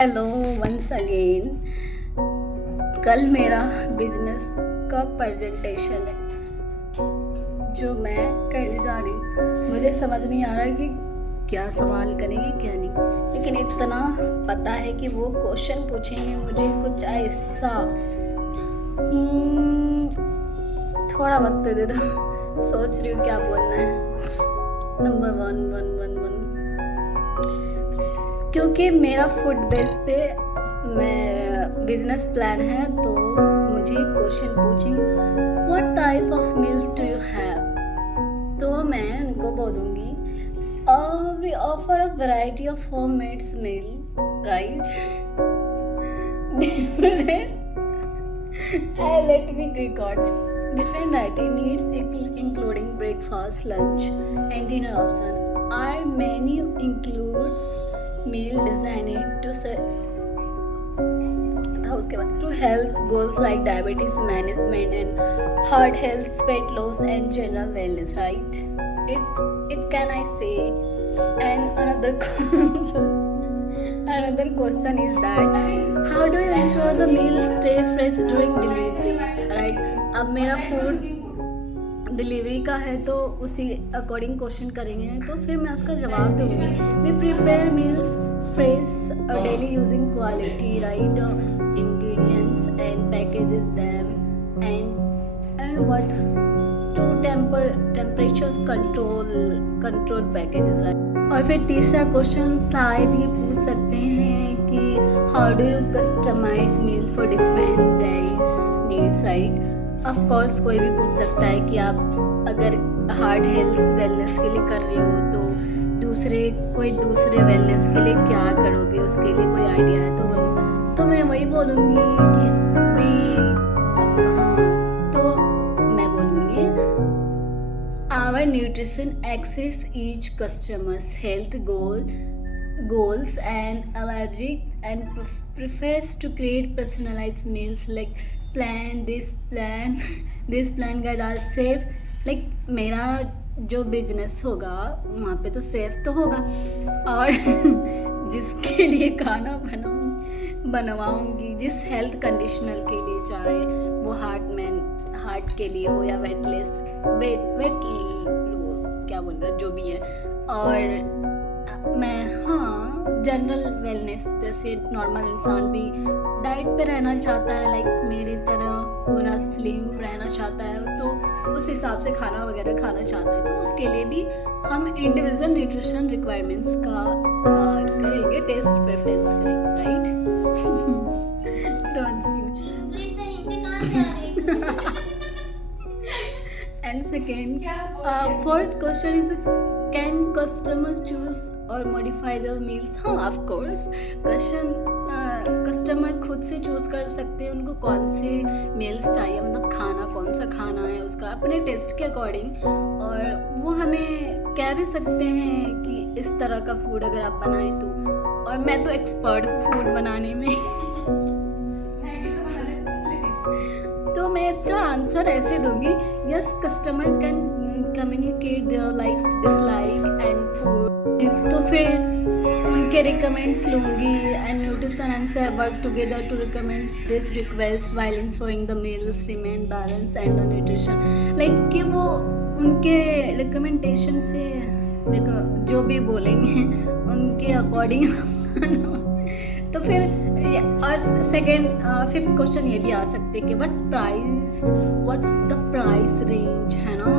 Hello once again. कल मेरा business का प्रेजेंटेशन है जो मैं करने जा रही हूँ। मुझे समझ नहीं आ रहा कि क्या सवाल करेंगे क्या नहीं, लेकिन इतना पता है कि वो क्वेश्चन पूछेंगे मुझे कुछ ऐसा। थोड़ा वक्त दे दो, सोच रही हूँ क्या बोलना है। नंबर वन क्योंकि मेरा फूड बेस पे मैं बिजनेस प्लान है, तो मुझे क्वेश्चन पूछेंगे what type of meals do you have. तो मैं उनको बोलूँगी we offer a variety of homemade meal, right. Let me record. Different variety needs including breakfast, lunch, and dinner option. Our menu includes meal designed to health goals like diabetes management and heart health, weight loss, and general wellness. Right? It can I say? And another question is that how do you ensure the meals stay fresh during delivery, right? अब मेरा food delivery का है तो उसी according question करेंगे, तो फिर मैं उसका जवाब दूंगी we prepare meals fresh daily using quality right ingredients and packages them and what to temperatures control packages. और फिर तीसरा क्वेश्चन शायद ये पूछ सकते हैं कि how do you customize meals for different days needs, right. Of course कोई भी पूछ सकता है कि आप अगर हार्ट हेल्थ वेलनेस के लिए कर रहे हो तो दूसरे वेलनेस के लिए क्या करोगे, उसके लिए कोई आइडिया है तो बोलो। तो मैं वही बोलूँगी कि Our nutrition access each customer's health goals and allergies and prefers to create personalized meals like this plan guide are safe। like मेरा जो बिजनेस होगा वहाँ पे तो सेफ तो होगा, और जिसके लिए खाना बनवाऊंगी जिस हेल्थ कंडीशनल के लिए, चाहे वो हार्ट के लिए हो या वेट क्या बोल रहा जो भी है। और मैं जनरल वेलनेस जैसे नॉर्मल इंसान भी डाइट पे रहना चाहता है, लाइक मेरी तरह पूरा स्लिम रहना चाहता है, तो उस हिसाब से खाना वगैरह खाना चाहता है, तो उसके लिए भी हम इंडिविजुअल न्यूट्रिशन रिक्वायरमेंट्स का करेंगे, टेस्ट प्रेफरेंस करेंगे, right. Don't see And second, fourth question is can customers choose or modify the meals? हाँ, of course, कस्टमर खुद से चूज कर सकते हैं उनको कौन से मील्स चाहिए, मतलब खाना कौन सा खाना है उसका अपने टेस्ट के अकॉर्डिंग, और वो हमें कह भी सकते हैं कि इस तरह का फूड अगर आप बनाएं तो। और मैं तो एक्सपर्ट हूँ फूड बनाने में। तो मैं इसका आंसर ऐसे दूंगी yes customer can communicate their likes dislike and food. तो फिर उनके रिकमेंड्स लूँगी and nutrition and say work together to recommend this request while ensuring the meals remain balance and nutrition. Like कि वो उनके रिकमेंडेशन से जो भी बोलेंगे उनके अकॉर्डिंग। तो फिर और फिफ्थ क्वेश्चन ये भी आ सकते कि व्हाट्स द प्राइस रेंज, है ना।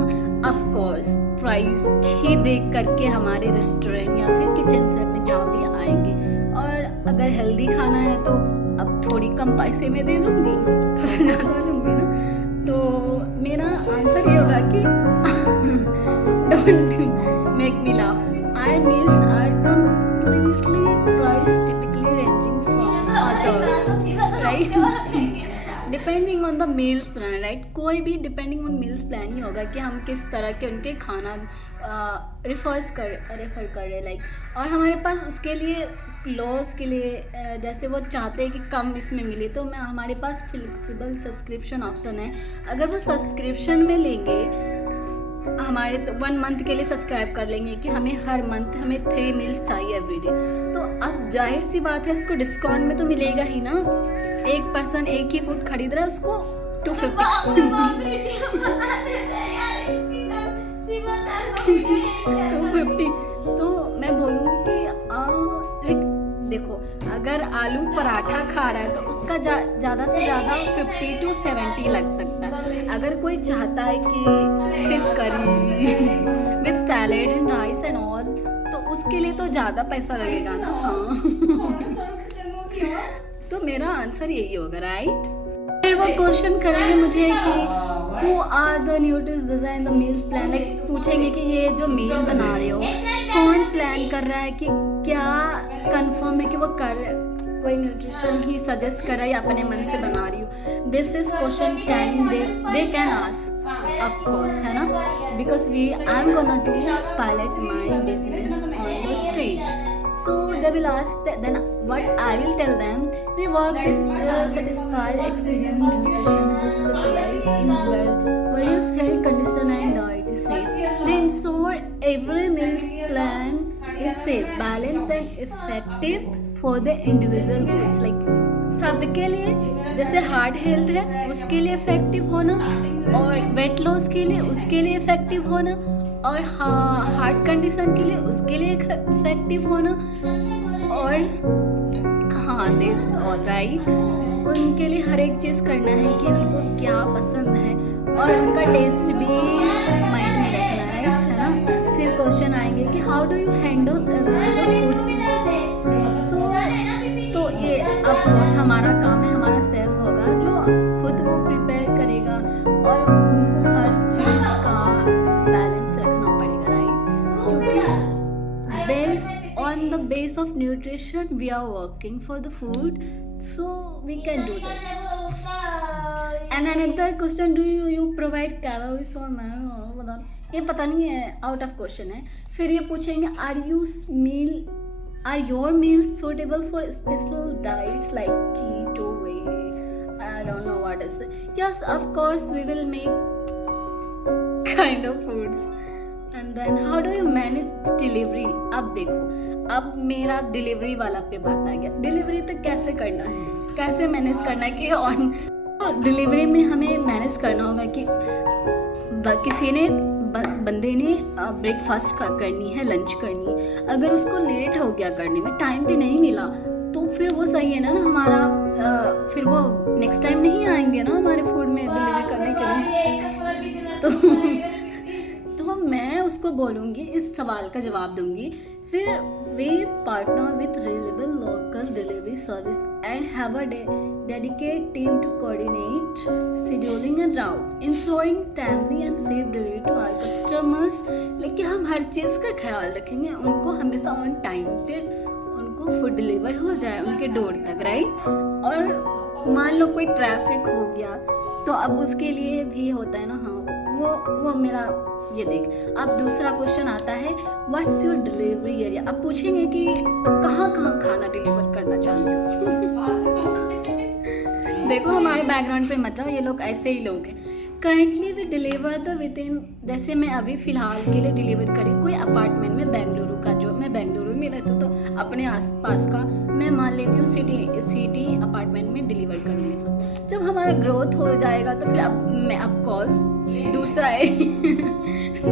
ऑफ कोर्स प्राइस ही देख करके हमारे रेस्टोरेंट या फिर किचन से में जहाँ भी आएंगे, और अगर हेल्दी खाना है तो अब थोड़ी कम पैसे में दे दूँगी, थोड़ा ज़्यादा लूँगी ना। तो मेरा आंसर ये होगा कि don't make me laugh, our meals are completely priced typically ranging from others, right? Depending on the meals plan, right? कोई भी depending on meals plan ही होगा कि हम किस तरह के उनके खाना रेफर कर रहे लाइक। और हमारे पास उसके लिए लॉस के लिए जैसे वो चाहते हैं कि कम इसमें मिले, तो हमारे पास फ्लेक्सिबल सब्सक्रिप्शन ऑप्शन है। अगर वो सब्सक्रिप्शन में लेंगे हमारे तो 1 मंथ के लिए सब्सक्राइब कर लेंगे कि हमें हर मंथ हमें 3 मील्स चाहिए एवरीडे, तो अब जाहिर सी बात है उसको डिस्काउंट में तो मिलेगा ही ना। एक पर्सन एक ही फूड खरीद रहा है उसको 250। तो मैं बोलूँगी कि देखो अगर आलू पराठा खा रहा है तो उसका ज़्यादा से ज़्यादा 50 to 70 लग सकता है। अगर कोई चाहता है कि fish curry with salad and rice and all, तो उसके लिए तो ज़्यादा पैसा लगेगा ना। हाँ तो मेरा आंसर यही होगा, राइट। फिर वो क्वेश्चन करेंगे मुझे कि who are the nutritionist design the meals plan, like पूछेंगे कि ये जो मील बना रहे हो कौन प्लान कर रहा है, कि क्या कंफर्म है कि वो कोई न्यूट्रिशन ही सजेस्ट कर रहा है या अपने मन से बना रही हो। This is question can they can ask of course, है ना, because I am gonna to pilot my business on the stage. So they will ask that, then what I will tell them, we work with satisfied experienced nutrition who specialize in various health condition and dietary needs. They ensure every meals plan is safe, balanced and effective for the individual goals. Like सबके लिए, जैसे heart health है उसके लिए effective होना, और weight loss के लिए उसके लिए इफेक्टिव होना, और हार्ट कंडीशन के लिए उसके लिए इफेक्टिव होना, और हाँ दिस ऑल राइट, उनके लिए हर एक चीज़ करना है कि उनको क्या पसंद है और उनका टेस्ट भी माइंड में रखना है, राइट, है ना। फिर क्वेश्चन आएंगे कि how do you handle food, so तो ये ऑफकोर्स हमारा काम है, हमारा सेल्फ होगा जो खुद वो प्रिपेयर करेगा, और उनको हर चीज़ का बैलेंस रखना पड़ेगा, राइट, क्योंकि on the base of nutrition we are working for the food, so we can do this. And another question, do you provide calories or ये पता नहीं है, आउट ऑफ क्वेश्चन है। फिर ये पूछेंगे are your meals suitable for special diets like keto, I don't know what is it. Yes, of course we will make kind of foods. And then how do you manage delivery? अब देखो, अब मेरा delivery वाला पे बात आ गया। Delivery पे कैसे करना है, कैसे मैनेज करना है कि ऑन डिलीवरी में हमें मैनेज करना होगा कि किसी ने बंदे ने ब्रेकफास्ट करनी है, लंच करनी है, अगर उसको लेट हो गया करने में, टाइम पे नहीं मिला, तो फिर वो सही है ना हमारा, फिर वो नेक्स्ट टाइम नहीं आएंगे ना हमारे फूड में डिलीवरी करने के लिए। तो मैं उसको बोलूँगी, इस सवाल का जवाब दूंगी, फिर we partner with reliable local delivery service and have a dedicated team to coordinate scheduling and routes, ensuring timely and safe delivery to our customers. लेकिन हम हर चीज़ का ख्याल रखेंगे, उनको हमेशा ऑन टाइम पे उनको फूड डिलीवर हो जाए उनके डोर तक, राइट। और मान लो कोई ट्रैफिक हो गया तो अब उसके लिए भी होता है ना, हाँ वो मेरा ये देख। अब दूसरा क्वेश्चन आता है व्हाट्स योर डिलीवरी एरिया। अब पूछेंगे कि कहाँ खाना डिलीवर करना चाहते हो। देखो हमारे बैकग्राउंड पे मत जाओ, ये लोग ऐसे ही लोग हैं। Currently we deliver the within, जैसे मैं अभी फ़िलहाल के लिए डिलीवर करी कोई अपार्टमेंट में बेंगलुरु का, जो मैं बेंगलुरु में रहती हूँ तो अपने आसपास का मैं मान लेती हूँ सिटी अपार्टमेंट में डिलीवर करूँगी फर्स्ट। जब हमारा ग्रोथ हो जाएगा तो फिर अब मैं ऑफकोर्स दूसरा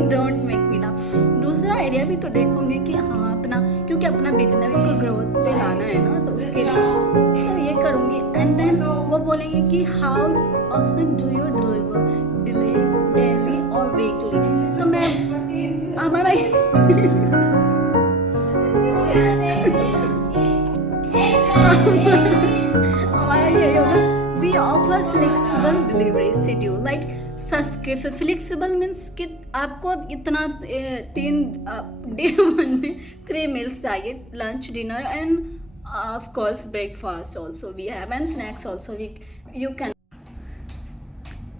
डोंट मेक मी लाफ, दूसरा एरिया भी तो देखोगे कि हाँ अपना, क्योंकि अपना बिजनेस को ग्रोथ पे लाना है ना, तो उसके लिए तो ये करूँगी। एंड देन वो बोलेंगे कि how often do you deliver, daily और वीकली, तो मैं हमारा हमारा यही होगा, we offer flexible delivery schedule like subscription. Flexible means कि आपको इतना 3 डे 1 में 3 मील्स चाहिए, lunch, dinner and of course breakfast also we have and snacks also you can.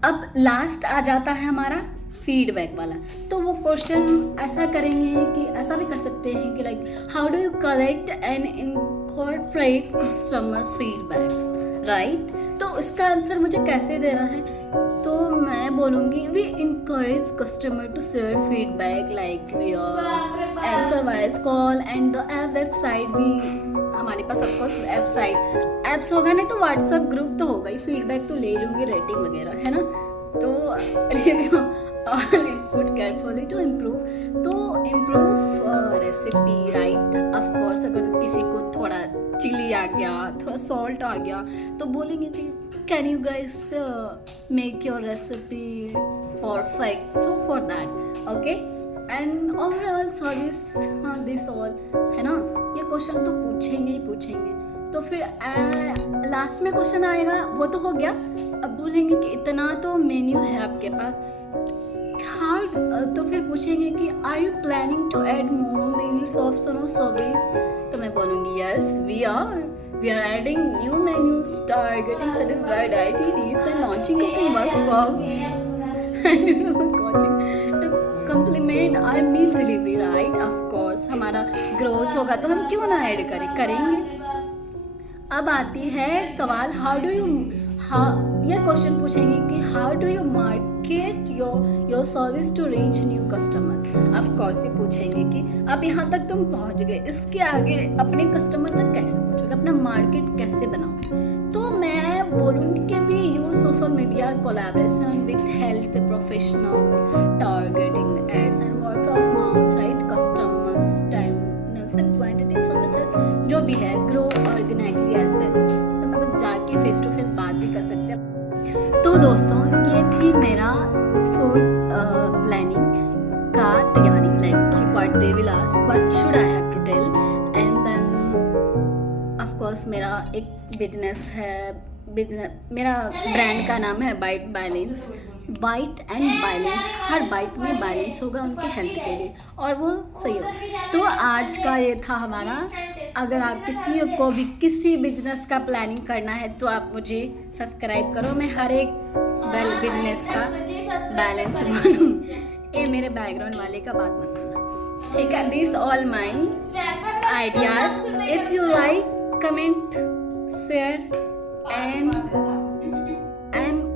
अब लास्ट आ जाता है हमारा फीडबैक वाला, तो वो क्वेश्चन ऐसा करेंगे कि ऐसा भी कर सकते हैं कि like how do you collect and incorporate customer feedbacks, right. तो उसका आंसर मुझे कैसे देना है, तो मैं बोलूँगी we encourage customer to share feedback like we answer voice call and the app website भी हमारे पास ऑफकोर्स वेबसाइट ऐप्स होगा नहीं तो व्हाट्सएप ग्रुप तो होगा ही, फीडबैक तो ले लूँगी, रेटिंग वगैरह है ना। तो review all input carefully to improve recipe right. Of course अगर किसी को थोड़ा चिली आ गया, थोड़ा सॉल्ट आ गया तो बोलेंगे कि can you guys make your recipe perfect, so for that okay and overall service, हाँ दिस ऑल है ना। ये क्वेश्चन तो पूछेंगे ही पूछेंगे। तो फिर लास्ट में क्वेश्चन आएगा, वो तो हो गया। अब बोलेंगे कि इतना तो मेन्यू है आपके पास, तो फिर पूछेंगे कि are you planning to add more menus option और सर्विस। तो मैं बोलूँगी yes we are adding new menus targeting satisfied IT needs and launching cooking works for to complement our meal delivery right। of course हमारा growth होगा तो हम क्यों ना ऐड करेंगे। अब आती है सवाल ये क्वेश्चन पूछेंगे कि how do you market your service to reach new customers. Of course ये पूछेंगे कि अब यहाँ तक तुम पहुँच गए, इसके आगे अपने कस्टमर तक कैसे पहुँचोगे, अपना मार्केट कैसे बनाओ। तो मैं बोलूँगी कि we use social media collaboration with health professional targeting ads and work of mouth right customers testimonials and quantity services जो भी है ग्रो ऑर्गेनाइकली एज वेल। तो मतलब जाके फेस टू फेस बात भी कर सकते हैं। तो दोस्तों ये थी मेरा फूड प्लानिंग का तैयारी like what they will ask what should I have to tell and then of course मेरा एक बिजनेस है, मेरा ब्रांड का नाम है bite balance, bite and balance. हर बाइट में बैलेंस होगा उनके हेल्थ के लिए और वो सही होगा। तो आज का ये था हमारा। अगर आप किसी को भी किसी बिजनेस का प्लानिंग करना है तो आप मुझे सब्सक्राइब करो, मैं हर एक बिजनेस का बैलेंस बोलूँ। ये मेरे बैकग्राउंड वाले का बात मत सुना, ठीक है। This all my ideas, if you like comment share and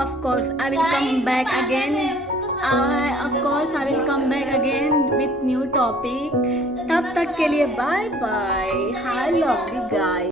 of course I will come back again. Of course I will come back again with new topic. तब तक के लिए bye bye. Hi lovely guys.